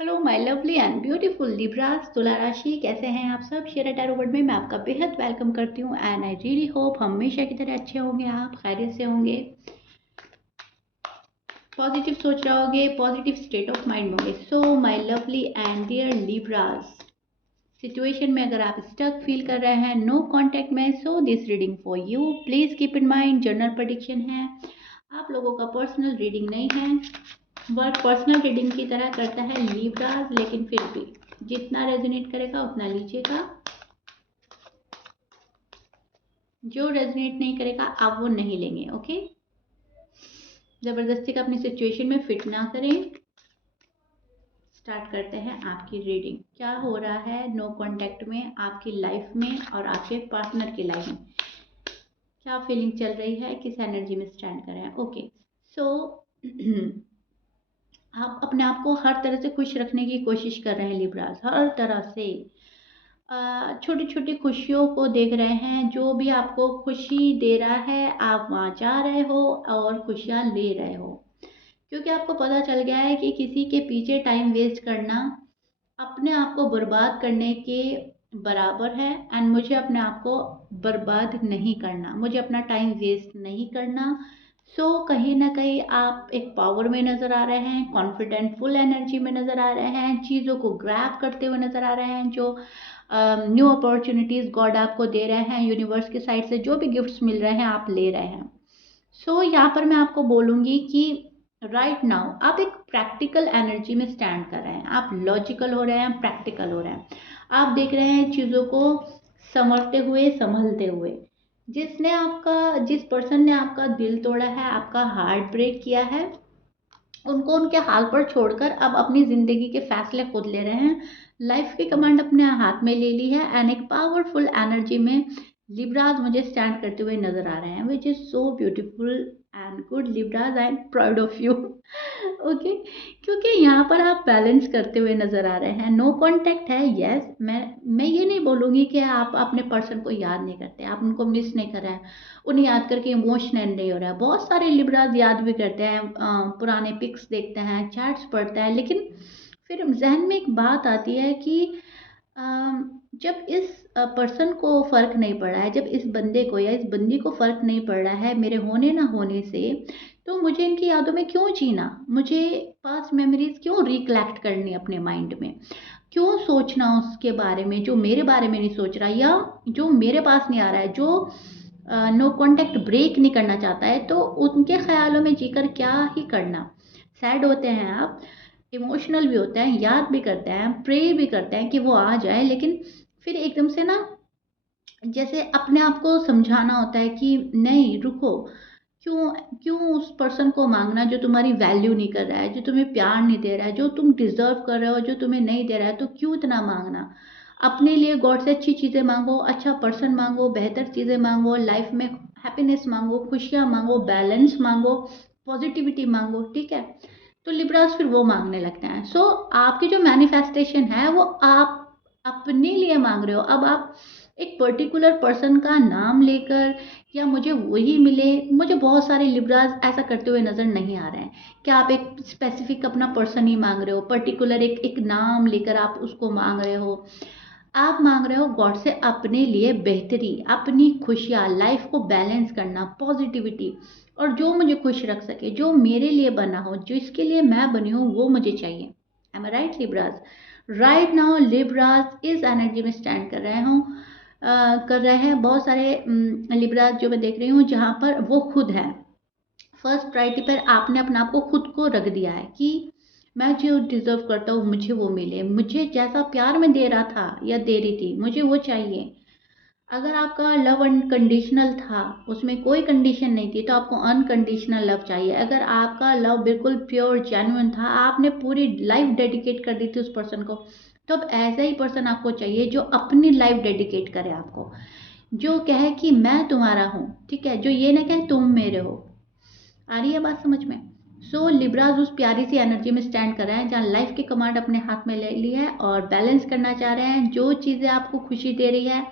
Hello my lovely and beautiful Libras तुला राशि, कैसे हैं आप सब। शेयर टैरो वर्ड में मैं आपका बेहद वेलकम करती हूँ एंड आई रियली होप हमेशा की तरह अच्छे होंगे, आप खैरियत से होंगे, पॉजिटिव सोच रहे होंगे, पॉजिटिव स्टेट ऑफ माइंड होंगे। So my lovely and dear Libras, situation में अगर आप स्टक फील कर रहे हैं नो कांटेक्ट में, so this reading for you. Please keep in mind general prediction है, आप लोगों का पर्सनल रीडिंग नहीं है। वर्क पर्सनल रीडिंग की तरह करता है लिब्रास, लेकिन फिर भी जितना रेजोनेट करेगा उतना लीजिएगा, जो रेजोनेट नहीं करेगा आप वो नहीं लेंगे। ओके, जबरदस्ती का अपनी सिचुएशन में फिट ना करें। स्टार्ट करते हैं आपकी रीडिंग। क्या हो रहा है नो कांटेक्ट में आपकी लाइफ में और आपके पार्टनर की लाइफ में, क्या फीलिंग चल रही है, किस एनर्जी में स्टैंड कर रहे हैं। ओके, सो आप अपने आप को हर तरह से खुश रखने की कोशिश कर रहे हैं लिब्रास, हर तरह से छोटी छोटी खुशियों को देख रहे हैं। जो भी आपको खुशी दे रहा है आप वहाँ जा रहे हो और खुशियाँ ले रहे हो, क्योंकि आपको पता चल गया है कि किसी के पीछे टाइम वेस्ट करना अपने आप को बर्बाद करने के बराबर है। एंड मुझे अपने आप को बर्बाद नहीं करना, मुझे अपना टाइम वेस्ट नहीं करना। सो कहीं ना कहीं आप एक पावर में नज़र आ रहे हैं, कॉन्फिडेंट फुल एनर्जी में नज़र आ रहे हैं, चीज़ों को ग्रैब करते हुए नज़र आ रहे हैं। जो न्यू अपॉर्चुनिटीज़ गॉड आपको दे रहे हैं, यूनिवर्स के साइड से जो भी गिफ्ट्स मिल रहे हैं आप ले रहे हैं। सो यहाँ पर मैं आपको बोलूँगी कि राइट नाउ आप एक प्रैक्टिकल एनर्जी में स्टैंड कर रहे हैं, आप लॉजिकल हो रहे हैं, प्रैक्टिकल हो रहे हैं। आप देख रहे हैं चीज़ों को संवरते हुए, संभलते हुए। जिस पर्सन ने आपका दिल तोड़ा है, आपका हार्ट ब्रेक किया है, उनको उनके हाल पर छोड़कर अब अपनी ज़िंदगी के फैसले खुद ले रहे हैं। लाइफ की कमांड अपने हाथ में ले ली है एंड एक पावरफुल एनर्जी में लिब्राज मुझे स्टैंड करते हुए नजर आ रहे हैं, which is so beautiful and good. लिब्राज, I am proud of you. Okay, क्योंकि यहाँ पर आप बैलेंस करते हुए नजर आ रहे हैं। नो कांटेक्ट है, यस। मैं ये नहीं बोलूँगी कि आप अपने पर्सन को याद नहीं करते, आप उनको मिस नहीं कर रहे हैं, उन्हें याद करके इमोशनल नहीं हो रहा है। बहुत सारे लिब्राज याद भी करते हैं, पुराने पिक्स देखते हैं, चैट्स पढ़ते हैं, लेकिन फिर जहन में एक बात आती है कि जब इस पर्सन को फर्क नहीं पड़ रहा है, जब इस बंदे को या इस बंदी को फर्क नहीं पड़ रहा है मेरे होने ना होने से, तो मुझे इनकी यादों में क्यों जीना, मुझे पास्ट मेमोरीज क्यों रिकलेक्ट करनी अपने माइंड में, क्यों सोचना उसके बारे में जो मेरे बारे में नहीं सोच रहा, या जो मेरे पास नहीं आ रहा है, जो नो कांटेक्ट ब्रेक नहीं करना चाहता है, तो उनके ख्यालों में जीकर क्या ही करना। सैड होते हैं आप, इमोशनल भी होते हैं, याद भी करते हैं, प्रे भी करते हैं कि वो आ जाए, लेकिन फिर एकदम से ना, जैसे अपने आप को समझाना होता है कि नहीं रुको, क्यों क्यों उस पर्सन को मांगना जो तुम्हारी वैल्यू नहीं कर रहा है, जो तुम्हें प्यार नहीं दे रहा है, जो तुम डिजर्व कर रहे हो जो तुम्हें नहीं दे रहा है, तो क्यों इतना मांगना। अपने लिए गॉड से अच्छी चीज़ें मांगो, अच्छा पर्सन मांगो, बेहतर चीज़ें मांगो, लाइफ में हैप्पीनेस मांगो, खुशियाँ मांगो, बैलेंस मांगो, पॉजिटिविटी मांगो, ठीक है। तो लिब्रास फिर वो मांगने लगते हैं। सो आपकी जो मैनिफेस्टेशन है वो आप अपने लिए मांग रहे हो। अब आप एक पर्टिकुलर पर्सन का नाम लेकर या मुझे वही मिले, मुझे बहुत सारे लिब्रास ऐसा करते हुए नजर नहीं आ रहे हैं। क्या आप एक स्पेसिफिक अपना पर्सन ही मांग रहे हो, पर्टिकुलर एक एक नाम लेकर आप उसको मांग रहे हो। आप मांग रहे हो गॉड से अपने लिए बेहतरी, अपनी खुशियाँ, लाइफ को बैलेंस करना, पॉजिटिविटी, और जो मुझे खुश रख सके, जो मेरे लिए बना हो, जिसके लिए मैं बनी हूँ वो मुझे चाहिए। Am I right Libras? Right now Libras इस एनर्जी में स्टैंड कर रहे हैं। बहुत सारे लिब्रास जो मैं देख रही हूँ जहाँ पर वो खुद है, फर्स्ट प्रायोरिटी पर आपने अपने आप को खुद को रख दिया है कि मैं जो डिजर्व करता हूँ मुझे वो मिले, मुझे जैसा प्यार में दे रहा था या दे रही थी मुझे वो चाहिए। अगर आपका लव अनकंडीशनल था, उसमें कोई कंडीशन नहीं थी, तो आपको अनकंडीशनल लव चाहिए। अगर आपका लव बिल्कुल प्योर जेन्युइन था, आपने पूरी लाइफ डेडिकेट कर दी थी उस पर्सन को, तो अब ऐसा ही पर्सन आपको चाहिए जो अपनी लाइफ डेडिकेट करे आपको, जो कहे कि मैं तुम्हारा हूँ, ठीक है, जो ये ना कहे तुम मेरे हो। आ रही है बात समझ में? सो लिब्राज उस प्यारी सी एनर्जी में स्टैंड कर रहे हैं जहाँ लाइफ की कमांड अपने हाथ में ले ली है और बैलेंस करना चाह रहे हैं। जो चीज़ें आपको खुशी दे रही है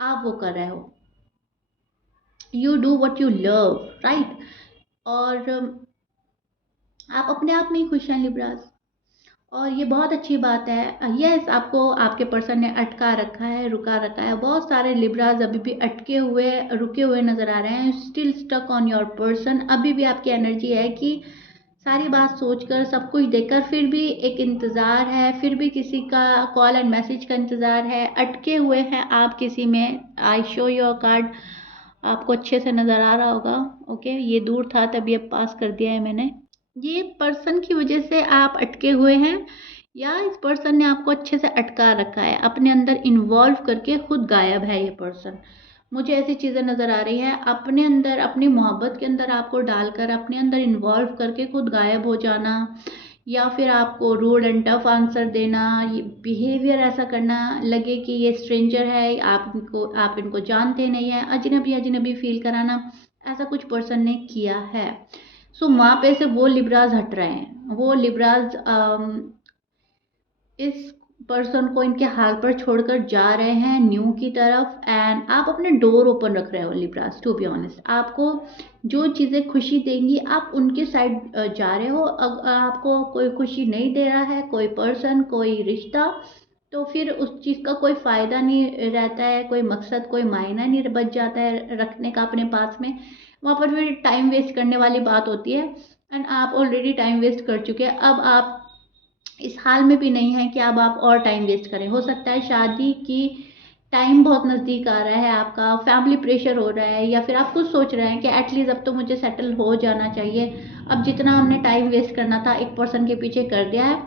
आप वो कर रहे हो। You do what you love, right? और आप अपने आप में ही खुश हैं लिब्राज। और ये बहुत अच्छी बात है। यस, आपको आपके पर्सन ने अटका रखा है, रुका रखा है। बहुत सारे लिब्राज अभी भी अटके हुए, रुके हुए नज़र आ रहे हैं, still stuck on your person. अभी भी आपकी एनर्जी है कि सारी बात सोचकर, सब कुछ देखकर, फिर भी एक इंतज़ार है, फिर भी किसी का कॉल एंड मैसेज का इंतज़ार है। अटके हुए हैं आप किसी में। आई शो योर कार्ड, आपको अच्छे से नज़र आ रहा होगा। ओके, ये दूर था तभी अब पास कर दिया है मैंने। ये पर्सन की वजह से आप अटके हुए हैं, या इस पर्सन ने आपको अच्छे से अटका रखा है, अपने अंदर इन्वॉल्व करके खुद गायब है ये पर्सन। मुझे ऐसी चीज़ें नज़र आ रही हैं, अपने अंदर, अपनी मोहब्बत के अंदर आपको डालकर, अपने अंदर इन्वॉल्व करके खुद गायब हो जाना, या फिर आपको रूड एंड टफ आंसर देना, ये बिहेवियर ऐसा करना लगे कि ये स्ट्रेंजर है, आप इनको जानते नहीं हैं, अजनबी अजनबी फील कराना, ऐसा कुछ पर्सन ने किया है। सो वहाँ पे से वो लिब्राज हट रहे हैं। वो लिब्राज इस पर्सन को इनके हाल पर छोड़कर जा रहे हैं न्यू की तरफ, एंड आप अपने डोर ओपन रख रहे हो लिब्रास। टू बी ऑनेस्ट, आपको जो चीज़ें खुशी देंगी आप उनके साइड जा रहे हो। आपको कोई खुशी नहीं दे रहा है, कोई पर्सन, कोई रिश्ता, तो फिर उस चीज़ का कोई फ़ायदा नहीं रहता है, कोई मकसद, कोई मायना नहीं बच जाता है रखने का अपने पास में। वहाँ पर फिर टाइम वेस्ट करने वाली बात होती है, एंड आप ऑलरेडी टाइम वेस्ट कर चुके हैं। अब आप इस हाल में भी नहीं है कि अब आप और टाइम वेस्ट करें। हो सकता है शादी की टाइम बहुत नज़दीक आ रहा है, आपका फैमिली प्रेशर हो रहा है, या फिर आप खुद सोच रहे हैं कि एटलीस्ट अब तो मुझे सेटल हो जाना चाहिए। अब जितना हमने टाइम वेस्ट करना था एक पर्सन के पीछे कर दिया है,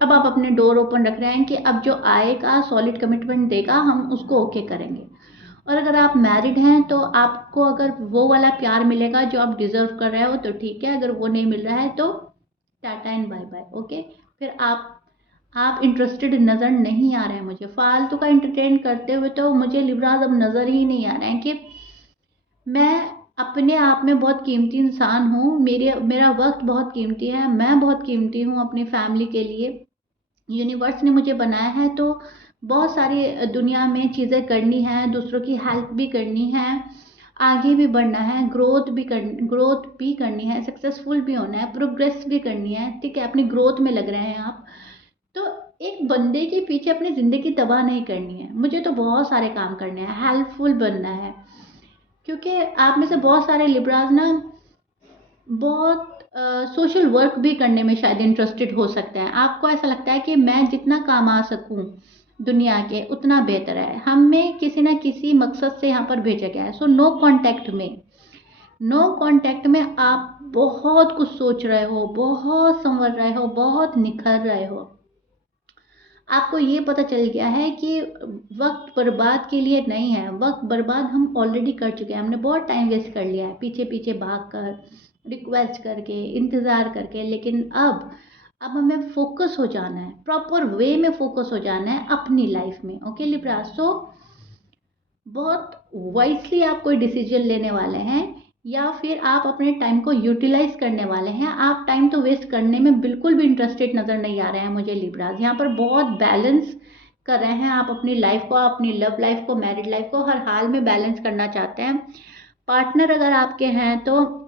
अब आप अपने डोर ओपन रख रहे हैं कि अब जो आएगा, सॉलिड कमिटमेंट देगा, हम उसको ओके करेंगे। और अगर आप मैरिड हैं तो आपको अगर वो वाला प्यार मिलेगा जो आप डिजर्व कर रहे हो तो ठीक है, अगर वो नहीं मिल रहा है तो tata and bye bye. Okay, फिर आप इंटरेस्टेड नज़र नहीं आ रहे हैं मुझे। फालतू का एंटरटेन करते हुए तो मुझे लिब्राज अब नज़र ही नहीं आ रहे हैं कि मैं अपने आप में बहुत कीमती इंसान हूँ। मेरा वक्त बहुत कीमती है, मैं बहुत कीमती हूँ अपनी फैमिली के लिए। यूनिवर्स ने मुझे बनाया है तो बहुत सारी दुनिया में चीज़ें करनी है, दूसरों की हेल्प भी करनी है, आगे भी बढ़ना है, ग्रोथ भी करनी है, सक्सेसफुल भी होना है, प्रोग्रेस भी करनी है। ठीक है, अपनी ग्रोथ में लग रहे हैं आप, तो एक बंदे के पीछे अपनी ज़िंदगी तबाह नहीं करनी है। मुझे तो बहुत सारे काम करने हैं, हेल्पफुल बनना है, क्योंकि आप में से बहुत सारे लिब्राज ना बहुत सोशल वर्क भी करने में शायद इंटरेस्टेड हो सकते हैं। आपको ऐसा लगता है कि मैं जितना कमा सकूं दुनिया के उतना बेहतर है। हमें किसी ना किसी मकसद से यहाँ पर भेजा गया है। सो नो कांटेक्ट में आप बहुत कुछ सोच रहे हो, बहुत संवर रहे हो, बहुत निखर रहे हो। आपको ये पता चल गया है कि वक्त बर्बाद के लिए नहीं है। वक्त बर्बाद हम ऑलरेडी कर चुके हैं, हमने बहुत टाइम वेस्ट कर लिया है पीछे पीछे भाग कर, रिक्वेस्ट करके, इंतज़ार करके। लेकिन अब हमें फोकस हो जाना है, प्रॉपर वे में फोकस हो जाना है अपनी लाइफ में। ओके लिब्रा, सो बहुत वाइसली आप कोई डिसीजन लेने वाले हैं, या फिर आप अपने टाइम को यूटिलाइज करने वाले हैं। आप टाइम तो वेस्ट करने में बिल्कुल भी इंटरेस्टेड नज़र नहीं आ रहे हैं मुझे लिब्राज। यहाँ पर बहुत बैलेंस कर रहे हैं आप अपनी लाइफ को, अपनी लव लाइफ को, मैरिड लाइफ को, हर हाल में बैलेंस करना चाहते हैं। पार्टनर अगर आपके हैं तो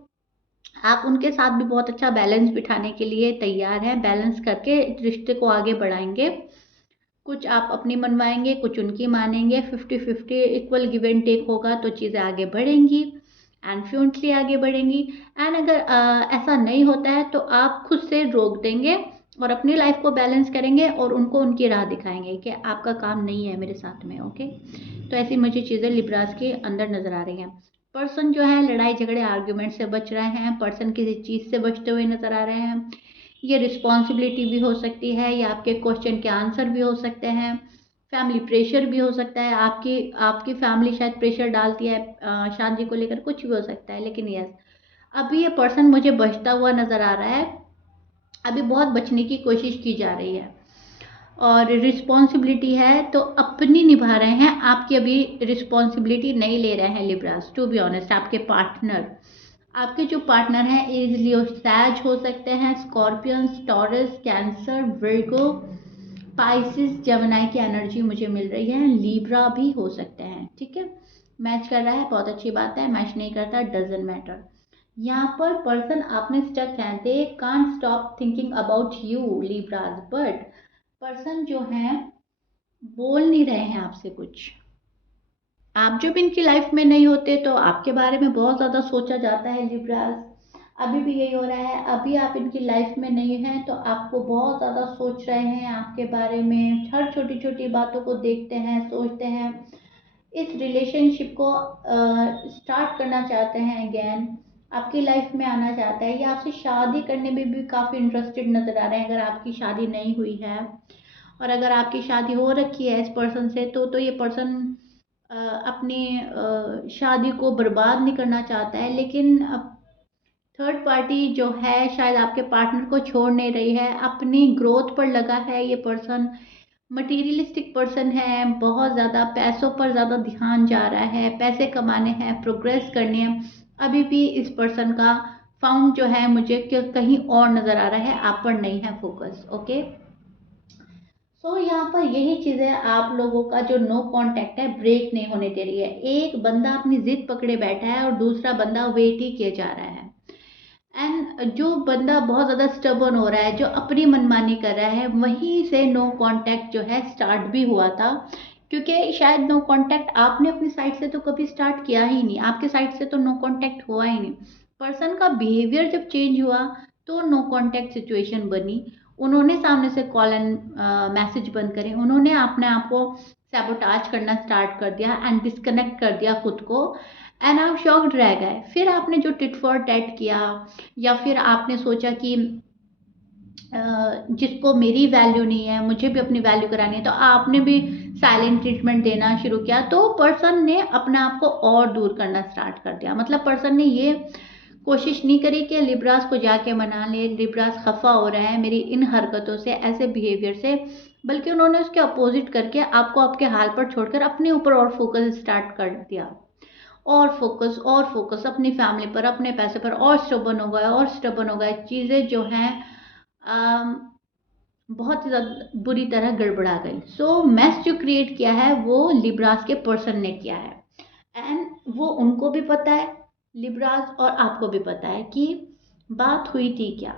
आप उनके साथ भी बहुत अच्छा बैलेंस बिठाने के लिए तैयार हैं। बैलेंस करके रिश्ते को आगे बढ़ाएंगे। कुछ आप अपनी मनवाएंगे, कुछ उनकी मानेंगे, 50-50 इक्वल गिव एंड टेक होगा तो चीज़ें आगे बढ़ेंगी एंड फ्लुएंटली आगे बढ़ेंगी। एंड अगर ऐसा नहीं होता है तो आप खुद से रोक देंगे और अपनी लाइफ को बैलेंस करेंगे और उनको उनकी राह दिखाएंगे कि आपका काम नहीं है मेरे साथ में। ओके, तो ऐसी मुझे चीज़ें लिब्रास के अंदर नज़र आ रही हैं। पर्सन जो है लड़ाई झगड़े आर्ग्यूमेंट से बच रहे हैं, पर्सन किसी चीज़ से बचते हुए नज़र आ रहे हैं। ये रिस्पॉन्सिबिलिटी भी हो सकती है, या आपके क्वेश्चन के आंसर भी हो सकते हैं, फैमिली प्रेशर भी हो सकता है, आपकी आपकी फैमिली शायद प्रेशर डालती है शादी को लेकर, कुछ भी हो सकता है। लेकिन यस, अभी ये पर्सन मुझे बचता हुआ नज़र आ रहा है, अभी बहुत बचने की कोशिश की जा रही है। और रिस्पॉन्सिबिलिटी है तो अपनी निभा रहे हैं, आपकी अभी रिस्पॉन्सिबिलिटी नहीं ले रहे हैं लिब्रास। टू बी ऑनेस्ट, आपके जो पार्टनर हैं इजलियो सैज हो सकते हैं, Scorpions, Taurus, Cancer, Virgo, Pisces, Gemini की एनर्जी मुझे मिल रही है। लीब्रा भी हो सकते हैं। ठीक है, मैच कर रहा है, बहुत अच्छी बात है। मैच नहीं करता, डजंट मैटर। यहाँ पर पर्सन आपने स्टक है, they can't stop thinking about you लिब्राज, but person जो है बोल नहीं रहे हैं आपसे कुछ। आप जब इनकी लाइफ में नहीं होते तो आपके बारे में बहुत ज़्यादा सोचा जाता है लिब्राज। अभी भी यही हो रहा है, अभी आप इनकी लाइफ में नहीं हैं तो आपको बहुत ज़्यादा सोच रहे हैं आपके बारे में, हर छोटी छोटी बातों को देखते हैं, सोचते हैं, इस रिलेशनशिप को स्टार्ट करना चाहते हैं अगेन, आपकी लाइफ में आना चाहता है, या आपसे शादी करने में भी काफ़ी इंटरेस्टेड नज़र आ रहे हैं अगर आपकी शादी नहीं हुई है। और अगर आपकी शादी हो रखी है इस पर्सन से तो ये पर्सन अपनी शादी को बर्बाद नहीं करना चाहता है, लेकिन अब थर्ड पार्टी जो है शायद आपके पार्टनर को छोड़ नहीं रही है, अपनी ग्रोथ पर लगा है ये पर्सन, मटीरियलिस्टिक पर्सन है, बहुत ज़्यादा पैसों पर ज़्यादा ध्यान जा रहा है, पैसे कमाने हैं, प्रोग्रेस करनी है। अभी भी इस पर्सन का फाउंड जो है मुझे कहीं और नज़र आ रहा है, आप पर नहीं है फोकस। ओके, सो यहाँ पर यही चीज़ें आप लोगों का जो नो कांटेक्ट है ब्रेक नहीं होने दे रही है। एक बंदा अपनी जिद पकड़े बैठा है और दूसरा बंदा वेट ही किए जा रहा है। एंड जो बंदा बहुत ज़्यादा स्टबर्न हो रहा है, जो अपनी मनमानी कर रहा है, वहीं से नो कांटेक्ट जो है स्टार्ट भी हुआ था, क्योंकि शायद नो कांटेक्ट आपने अपनी साइड से तो कभी स्टार्ट किया ही नहीं, आपके साइड से तो नो कांटेक्ट हुआ ही नहीं। पर्सन का बिहेवियर जब चेंज हुआ तो नो कांटेक्ट सिचुएशन बनी, उन्होंने सामने से कॉल एंड मैसेज बंद करे, उन्होंने अपने आप को सैबोटाज करना स्टार्ट कर दिया एंड डिस्कनेक्ट कर दिया खुद को, एंड आप शॉक्ड रह गए। फिर आपने जो टिट फॉर टैट किया, या फिर आपने सोचा कि जिसको मेरी वैल्यू नहीं है मुझे भी अपनी वैल्यू करानी है, तो आपने भी साइलेंट ट्रीटमेंट देना शुरू किया, तो पर्सन ने अपने आप को और दूर करना स्टार्ट कर दिया। मतलब पर्सन ने ये कोशिश नहीं करी कि लिब्रास को जाके मना ले, लिब्रास खफा हो रहा है मेरी इन हरकतों से, ऐसे बिहेवियर से, बल्कि उन्होंने उसके अपोजिट करके आपको आपके हाल पर छोड़कर अपने ऊपर और फोकस स्टार्ट कर दिया, और फोकस अपनी फैमिली पर, अपने पैसे पर, और स्टबन हो गए, और स्टबन हो गए, चीज़ें जो हैं बहुत ही ज़्यादा बुरी तरह गड़बड़ा गई। सो मैस जो क्रिएट किया है वो लिब्रास के पर्सन ने किया है, एंड वो उनको भी पता है, लिब्रास और आपको भी पता है कि बात हुई थी क्या।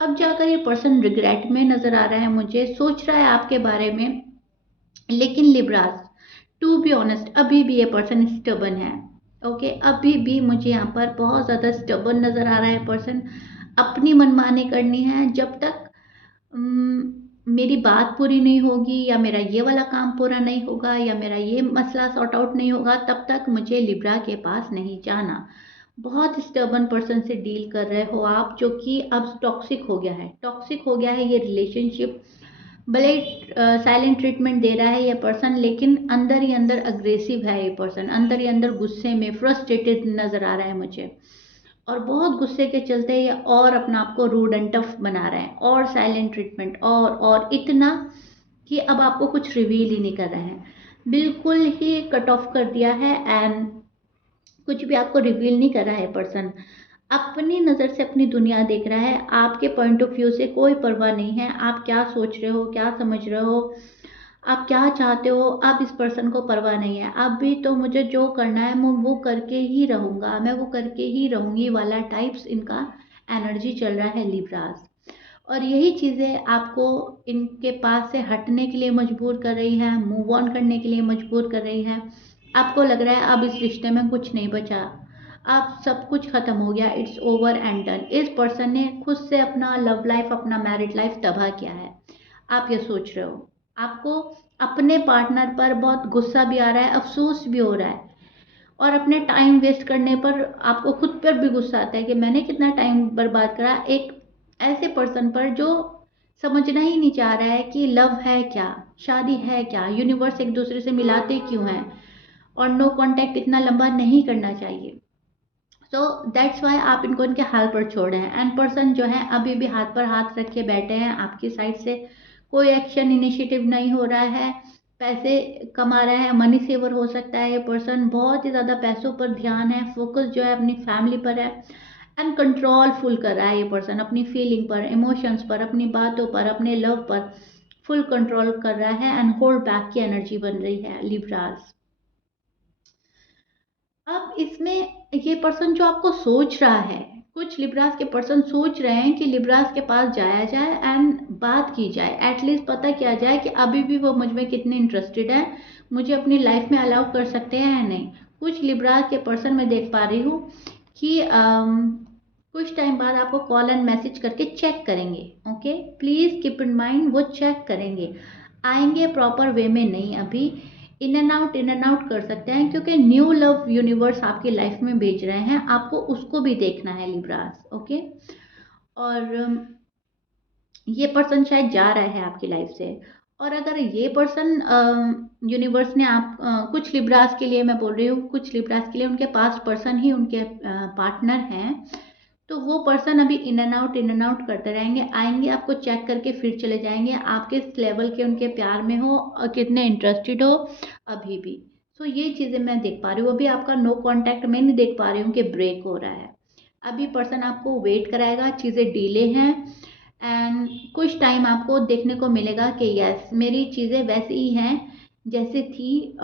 अब जाकर ये पर्सन रिग्रेट में नज़र आ रहा है, मुझे सोच रहा है आपके बारे में, लेकिन लिब्रास टू बी ऑनेस्ट अभी भी ये पर्सन स्टबन है। ओके, अभी भी मुझे यहाँ पर बहुत ज़्यादा स्टबन नज़र आ रहा है पर्सन, अपनी मनमानी करनी है, जब तक मेरी बात पूरी नहीं होगी, या मेरा ये वाला काम पूरा नहीं होगा, या मेरा ये मसला सॉर्ट आउट नहीं होगा, तब तक मुझे लिब्रा के पास नहीं जाना। बहुत स्टबन पर्सन से डील कर रहे हो आप, जो कि अब टॉक्सिक हो गया है, टॉक्सिक हो गया है ये रिलेशनशिप। भले साइलेंट ट्रीटमेंट दे रहा है ये पर्सन, लेकिन अंदर ही अंदर अग्रेसिव है ये पर्सन, अंदर ही अंदर गुस्से में फ्रस्ट्रेटेड नज़र आ रहा है मुझे, और बहुत गुस्से के चलते ये और अपना आप को रूड एंड टफ बना रहे हैं, और साइलेंट ट्रीटमेंट, और इतना कि अब आपको कुछ रिवील ही नहीं कर रहे हैं, बिल्कुल ही कट ऑफ कर दिया है, एंड कुछ भी आपको रिवील नहीं कर रहा है पर्सन, अपनी नज़र से अपनी दुनिया देख रहा है, आपके पॉइंट ऑफ व्यू से कोई परवाह नहीं है, आप क्या सोच रहे हो, क्या समझ रहे हो, आप क्या चाहते हो, अब इस पर्सन को परवाह नहीं है, अब भी तो मुझे जो करना है मैं वो करके ही रहूँगा, मैं वो करके ही रहूँगी वाला टाइप्स इनका एनर्जी चल रहा है लिब्रास। और यही चीज़ें आपको इनके पास से हटने के लिए मजबूर कर रही है, मूव ऑन करने के लिए मजबूर कर रही है। आपको लग रहा है अब इस रिश्ते में कुछ नहीं बचा, अब सब कुछ खत्म हो गया, इट्स ओवर एंड डन। इस पर्सन ने खुद से अपना लव लाइफ, अपना मैरिड लाइफ तबाह किया है, आप ये सोच रहे हो। आपको अपने पार्टनर पर बहुत गुस्सा भी आ रहा है, अफसोस भी हो रहा है, और अपने टाइम वेस्ट करने पर आपको खुद पर भी गुस्सा आता है कि मैंने कितना टाइम बर्बाद करा एक ऐसे पर्सन पर जो समझना ही नहीं चाह रहा है कि लव है क्या, शादी है क्या, यूनिवर्स एक दूसरे से मिलाते क्यों हैं, और नो कांटेक्ट इतना लंबा नहीं करना चाहिए। सो दैट्स वाई आप इनको इनके हाल पर छोड़ रहे हैं, एंड पर्सन जो है अभी भी हाथ पर हाथ रखे बैठे हैं, आपकी साइड से कोई एक्शन इनिशिएटिव नहीं हो रहा है, पैसे कमा रहा है, मनी सेवर हो सकता है ये पर्सन, बहुत ही ज़्यादा पैसों पर ध्यान है, फोकस जो है अपनी फैमिली पर है, एंड कंट्रोल फुल कर रहा है ये पर्सन, अपनी फीलिंग पर, इमोशंस पर, अपनी बातों पर, अपने लव पर फुल कंट्रोल कर रहा है, एंड होल्ड बैक की एनर्जी बन रही है लिब्रास। अब इसमें ये पर्सन जो आपको सोच रहा है, कुछ लिब्रास के पर्सन सोच रहे हैं कि लिब्रास के पास जाया जाए एंड बात की जाए, एटलीस्ट पता किया जाए कि अभी भी वो मुझ में कितने इंटरेस्टेड है, मुझे अपनी लाइफ में अलाउ कर सकते हैं या नहीं। कुछ लिब्रास के पर्सन मैं देख पा रही हूँ कि कुछ टाइम बाद आपको कॉल एंड मैसेज करके चेक करेंगे। Okay, please keep in mind, वो चेक करेंगे, आएंगे प्रॉपर वे में नहीं, अभी इन एंड आउट कर सकते हैं, क्योंकि न्यू लव यूनिवर्स आपकी लाइफ में भेज रहे हैं, आपको उसको भी देखना है लिब्रास। ओके, और ये पर्सन शायद जा रहा है आपकी लाइफ से, और अगर ये पर्सन यूनिवर्स ने आप कुछ लिब्रास के लिए मैं बोल रही हूँ, कुछ लिब्रास के लिए उनके पास पर्सन ही उनके पार्टनर हैं, तो वो पर्सन अभी इन एंड आउट करते रहेंगे, आएंगे आपको चेक करके फिर चले जाएंगे, आप किस लेवल के उनके प्यार में हो और कितने इंटरेस्टेड हो अभी भी। सो ये चीज़ें मैं देख पा रही हूँ। अभी आपका नो कांटेक्ट मैं नहीं देख पा रही हूँ कि ब्रेक हो रहा है, अभी पर्सन आपको वेट कराएगा, चीज़ें डिले हैं एंड कुछ टाइम आपको देखने को मिलेगा कि यस मेरी चीज़ें वैसे ही हैं जैसे थी।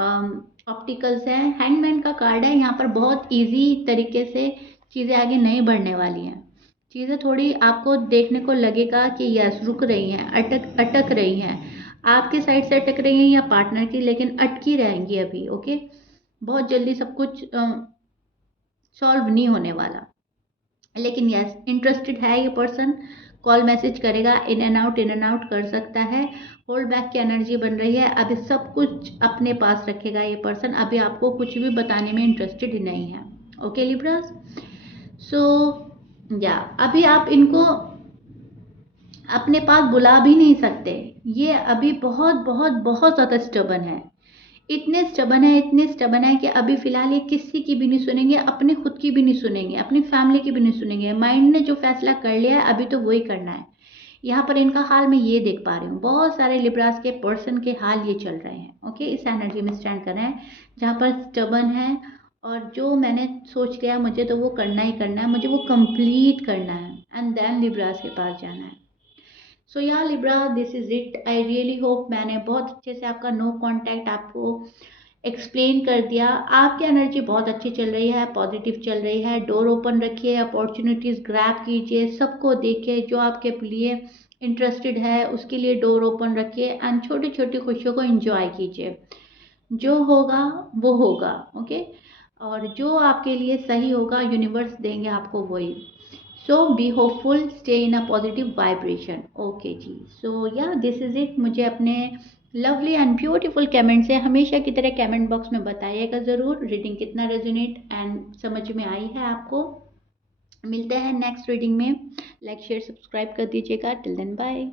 ऑप्टिकल्स है, हैंडमैन का कार्ड है, यहाँ पर बहुत इजी तरीके से चीज़ें आगे नहीं बढ़ने वाली हैं, चीज़ें थोड़ी आपको देखने को लगेगा कि यस रुक रही हैं, अटक रही हैं, आपके साइड से अटक रही हैं या पार्टनर की, लेकिन अटकी रहेंगी अभी। ओके, बहुत जल्दी सब कुछ सॉल्व नहीं होने वाला, लेकिन यस इंटरेस्टेड है ये पर्सन, कॉल मैसेज करेगा, इन एंड आउट कर सकता है। होल्ड बैक की एनर्जी बन रही है, अभी सब कुछ अपने पास रखेगा ये पर्सन, अभी आपको कुछ भी बताने में इंटरेस्टेड नहीं है। ओके लिब्रास, सो या अभी आप इनको अपने पास बुला भी नहीं सकते, ये अभी बहुत बहुत बहुत ज़्यादा स्टबन है, इतने स्टबन है कि अभी फ़िलहाल ये किसी की भी नहीं सुनेंगे, अपने खुद की भी नहीं सुनेंगे, अपनी फैमिली की भी नहीं सुनेंगे, माइंड ने जो फैसला कर लिया है अभी तो वही करना है। यहाँ पर इनका हाल मैं ये देख पा रही हूँ, बहुत सारे लिब्रास के पर्सन के हाल ये चल रहे हैं। ओके, इस एनर्जी में स्टैंड कर रहे हैं जहाँ पर स्टबन है, और जो मैंने सोच लिया मुझे तो वो करना ही करना है, मुझे वो कंप्लीट करना है एंड देन लिब्रास के पास जाना है। सो या Libra, this is it. I really hope मैंने बहुत अच्छे से आपका नो कांटेक्ट आपको एक्सप्लेन कर दिया। आपकी एनर्जी बहुत अच्छी चल रही है, पॉजिटिव चल रही है, डोर ओपन रखिए, अपॉर्चुनिटीज़ ग्रैब कीजिए, सबको देखिए, जो आपके लिए इंटरेस्टेड है उसके लिए डोर ओपन रखिए एंड छोटी छोटी खुशियों को एंजॉय कीजिए, जो होगा वो होगा। ओके, और जो आपके लिए सही होगा यूनिवर्स देंगे आपको वही। So be hopeful, stay in a positive vibration. Okay जी, so yeah this is it. मुझे अपने लवली एंड ब्यूटीफुल कमेंट से हमेशा की तरह कमेंट बॉक्स में बताइएगा ज़रूर रीडिंग कितना रेजोनेट एंड समझ में आई है आपको। मिलते हैं नेक्स्ट रीडिंग में, लाइक शेयर सब्सक्राइब कर दीजिएगा। Till then bye.